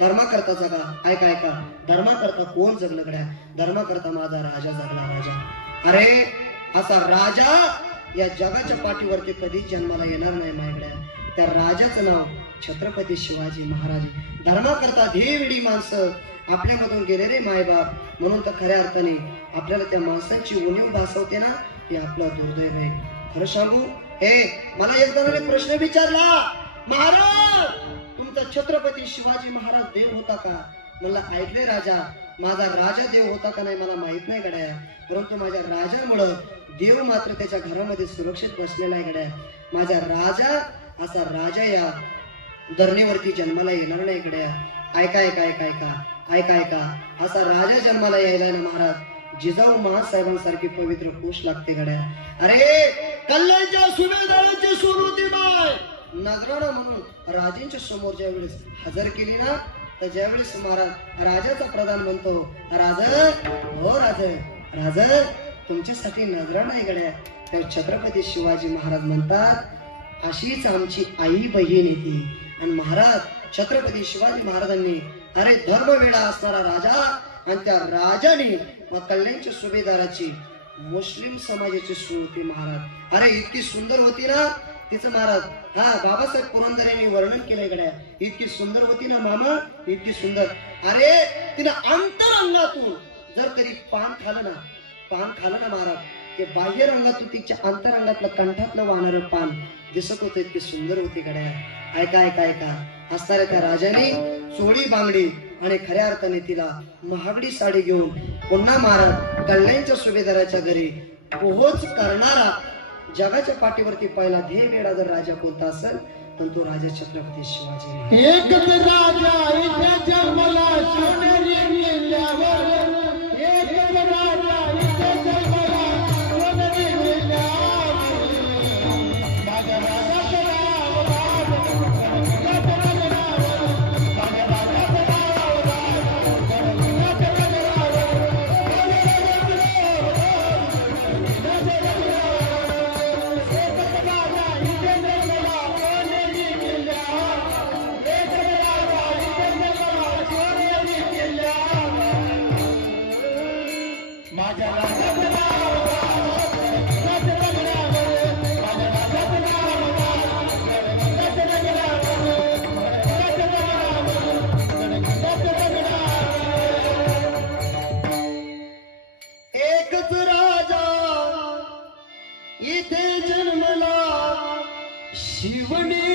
धर्माकरता जगा. ऐका ऐका, धर्माकरता कोण जगलं गड्या? धर्माकरता माझा राजा जगला. राजा, अरे असा राजा या जगाच्या पाठीवरती कधी जन्माला येणार नाही माझ्याकडे. त्या राजाचं नाव छत्रपती शिवाजी महाराज. धर्माकरता ध्येयवेडी माणसं आपल्यामधून गेलेले मायबाप, म्हणून तर खऱ्या अर्थाने आपल्याला त्या माणसांची उणीव भासवते ना, हे आपलं दुर्दैव आहे. खरं सांगू, मला एकदा प्रश्न विचारला, महाराज तुमचा छत्रपती शिवाजी महाराज देव होता का? मला ऐकले राजा, माझा राजा देव होता का नाही मला माहित नाही गड्या, परंतु माझ्या राजामुळं देव मात्र त्याच्या घरामध्ये सुरक्षित बसलेला आहे गड्या. माझा राजा असा राजा या धरणीवरती जन्माला येणार नाही गड्या. ऐका ऐका ऐका ऐका ऐका ऐका, असा राजा जन्माला यायला ना महाराज जिजाऊ महासाहेबांसारखी पवित्र पोष लागते गड्या. अरे कल्याणच्या सुभेदाराची सुरुती बाय नजराणा म्हणून राजेंच्या समोर ज्या वेळेस हजर केली ना, तर ज्यावेळेस महाराज राजाचा प्रधान म्हणतो, राजा हो राजा, राजा तुमच्यासाठी नजराणा आहे गड्या. तर छत्रपती शिवाजी महाराज म्हणतात, अशीच आमची आई बहीण येते. आणि महाराज छत्रपती शिवाजी महाराजांनी अरे धर्मवेडा असणारा राजा आणि त्या राजाने मग कल्याणच्या सुभेदाराची मुस्लिम समाजाची सुरुवाती महाराज. अरे इतकी सुंदर होती ना तिचं महाराज, बाबासाहेब पुरंदर यांनी वर्णन केलंय गड्या. इतकी सुंदर होती ना मामा, इतकी सुंदर. अरे तिनं अंतरंगातून जर कधी पान खालं ना महाराज, ते बाह्य रंगातून तिच्या अंतरंगातलं कंठातलं वाहणारं पान दिसत होतं, इतकी सुंदर होती गड्या. ऐका ऐका ऐका, असणाऱ्या त्या राजाने चोळी बांगडी आणि खऱ्या अर्थाने तिला महागडी साडी घेऊन पुन्हा महाराज कल्याणच्या सुभेदाराच्या घरी पोहोच करणारा जगाच्या पाठीवरती पहिला ध्येयवेडा जर राजा कोणता असेल तर तो राजा छत्रपती शिवाजी. एकच राजा इथे जन्मला सोनेरी किल्ल्यावर, एकच राजा इथे जन्मला सोनेरी किल्ल्यावर. माझ्या राजाचं नाव राज, माझ्या राजाचं नाव, माझ्या राजाचं नाव राज, माझ्या एकच राजा इथे जन्मला शिवने